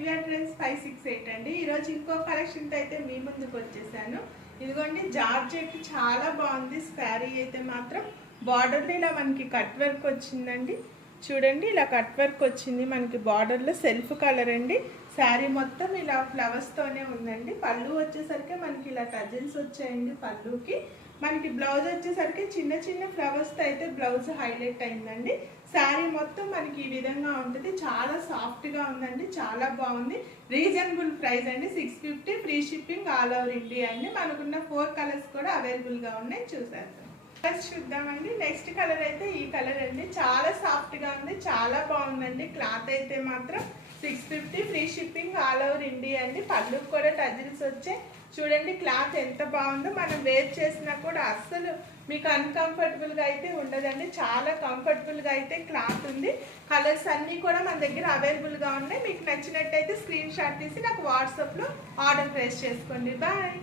దివ్య trends 568 అండి. ఈరోజు ఇంకో కలెక్షన్తో అయితే మీ ముందుకు వచ్చేసాను. ఇదిగోండి జార్జెట్ చాలా బాగుంది. శారీ అయితే మాత్రం బార్డర్లో ఇలా మనకి కట్ వర్క్ వచ్చిందండి. చూడండి ఇలా కట్ వర్క్ వచ్చింది మనకి బార్డర్లో సెల్ఫ్ కలర్ అండి. శారీ మొత్తం ఇలా ఫ్లవర్స్తోనే ఉందండి. పళ్ళు వచ్చేసరికి మనకి ఇలా టజిల్స్ వచ్చాయండి. పళ్ళుకి మనకి బ్లౌజ్ వచ్చేసరికి చిన్న చిన్న ఫ్లవర్స్తో అయితే బ్లౌజ్ హైలైట్ అయిందండి. శారీ మొత్తం మనకి ఈ విధంగా ఉంటుంది. చాలా సాఫ్ట్గా ఉందండి, చాలా బాగుంది. రీజనబుల్ ప్రైస్ అండి. 650 free shipping all over India అండి. మనకున్న 4 కలర్స్ కూడా అవైలబుల్గా ఉన్నాయి. చూసేద్దాం, కలర్స్ చూద్దామండి. నెక్స్ట్ కలర్ అయితే ఈ కలర్ అండి. చాలా సాఫ్ట్గా ఉంది, చాలా బాగుందండి. క్లాత్ అయితే మాత్రం 650 free shipping all over India అండి. పళ్ళుకి కూడా టజిల్స్ వచ్చాయి. చూడండి క్లాత్ ఎంత బాగుందో. మనం వేర్ చేసినా కూడా అస్సలు మీకు అన్కంఫర్టబుల్గా అయితే ఉండదండి. చాలా కంఫర్టబుల్గా అయితే క్లాత్ ఉంది. కలర్స్ అన్నీ కూడా మన దగ్గర అవైలబుల్గా ఉన్నాయి. మీకు నచ్చినట్టయితే స్క్రీన్ షాట్ తీసి నాకు వాట్సాప్లో ఆర్డర్ ప్లేస్ చేసుకోండి. బాయ్.